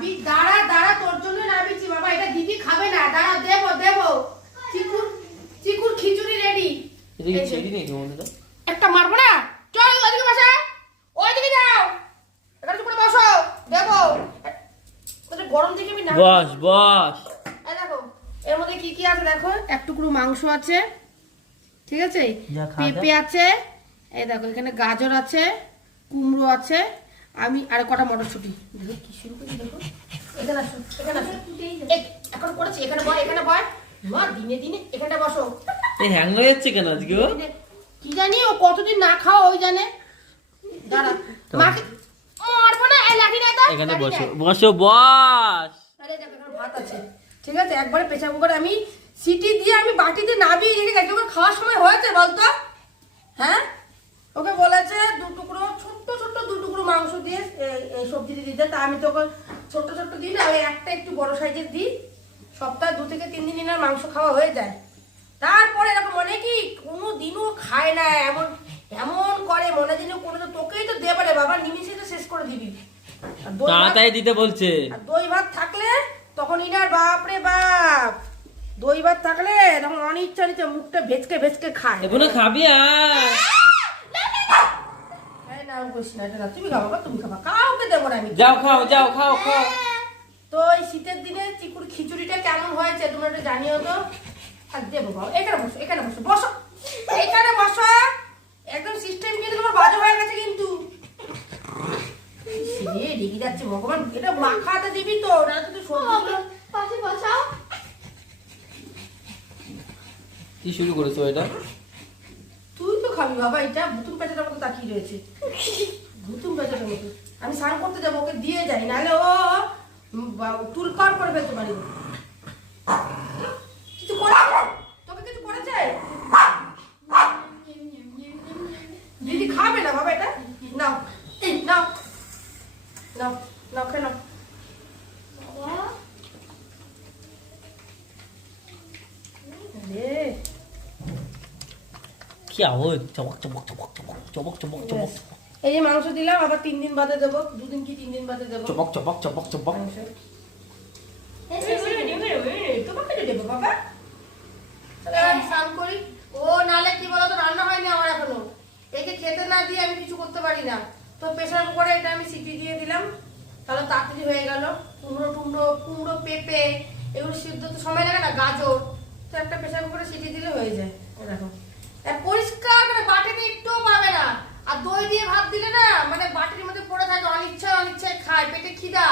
নাবি দাঁড়া দাঁড়া, তোর জন্য নাবিছি বাবা, এটা দিদি খাবে না, দাঁড়া দেবো দেবো। চিকুর চিকুর খিচুড়ি রেডি। এটা ছেড়ে নেই তোমাদের তো একটা মারবো না, চল ওইদিকে বসা, ওইদিকে যাও, এখানে চুপ করে বসো, দেবো। তোদের গরম দেখে আমি না। বস বস। এই দেখো এর মধ্যে কি কি আছে দেখো, এক টুকরো মাংস আছে, ঠিক আছে, পেঁপে আছে, এই দেখো এখানে গাজর আছে, কুমড়ো আছে, আমি আর কটা মটরশুঁটি। দেখো কি শুরু করি, দেখো এখানে আসো, এখানে আসো, এখন করেছি, এখানে বয়, এখানে বয় মা, দিনে দিনে এখানটা বসো। এই হ্যাং হয়ে যাচ্ছে কেন আজকে ও? কি জানি ও কতদিন না খাওয়া ওই জানে। দাঁড়া মাকে মারবো না, এই লাঠি না, দাও এখানে বসো বসো বস। আরে দেখো এখানে ভাত আছে, ঠিক আছে, একবারে প্রেসার কুকারে আমি সিটি দিয়ে আমি বাটিতে নাবিয়ে রেখে গেছি, ওকে খাওয়ার সময় হয়েছে বলতো? হ্যাঁ, ওকে বলেছে দু টুকরো ছোট্ট ছোট্ট দু টুকরো মাংস দিয়ে এই সবজি দিতে, তা আমি তোকে ছোট্ট ছোট্ট দিই না, ওই একটা একটু বড় সাইজের দিই, সপ্তাহে 2 থেকে 3 দিন আর মাংস খাওয়া হয়ে যায়। তারপরে এরকম মনে কি কোনো দিনও খায় না, এমন এমন করে মনে দিনও কোনো, তো তোকেই তো দেবে রে বাবা, নিমিষে তো শেষ করে দিবি। আর তাড়াতাড়ি দিতে বলছে। আর দই ভাত থাকলে তখন ইনার বাপ রে বাপ, দই ভাত থাকলে তখন অনিচ্ছা নিচ্ছে মুখটা ভেচকে ভেচকে খায়। এখনো খাবি আর? এই না বসি না, এটা না, তুমি খাও বাবা, তুমি খাবা, কাউকে দেবো না আমি। যাও খাও, যাও খাও খাও। তো এই শীতের দিনে চিকুর খিচুড়িটা কেমন হয়েছে তোমরা একটু জানিও তো। আর দেবো বাবা, এখানে বসো, এখানে বসো, বসো এখানে বসো, একদম সিস্টেম কিন্তু তোমার বাজে হয়ে গেছে কিন্তু। রেগে যাচ্ছে ভগবান, এটা মাখাতে দিবি তো, না তো তুই সবজিগুলো পাশে বসাও। কি শুরু করেছো এটা? তুই তো খাবি বাবা, এটা ভুতুম পেঁচাটার মতো তাকিয়ে রয়েছে, ভুতুম পেঁচাটার মতো। আমি স্নান করতে যাবো, ওকে দিয়ে যাই, নাহলে ও তুলপাড় করে ফেলতে পারি। কিছু করেছে তোকে, কিছু করেছে? দিদি খাবে না বাবা এটা, নাও নাও নাও নাও, খেয়ে নাও। কি আওয়াজ, চমক চমক চমক চমক চমক চমক চমক। এই যে মাংস দিলাম, আবার 3 দিন বাদে দেবো, 2 দিন কি 3 দিন বাদে দেবো। চমক চমক চমক চমক। তোমাকে দেবো বাবা, আমি স্নান করি। ও নালে কি বলতো, রান্না হয়নি আমার এখনো, একে খেতে না দিয়ে আমি কিছু করতে পারি না। তো প্রেসার কুকারে এটা আমি সিটি দিয়ে দিলাম, তাহলে তাড়াতাড়ি হয়ে গেল। কুমড়ো পেঁপে এগুলো সিদ্ধ তো সময় লাগে না, গাজর, তো একটা প্রেসার কুকারে সিটি দিলে হয়ে যায়। দেখো পরিষ্কার করে বাটিতে একটুও পাবে না। আর দই দিয়ে ভাত দিলে না, মানে বাটির মধ্যে পড়ে থাকে, অনিচ্ছায় অনিচ্ছায় খায়, পেটে খিদা।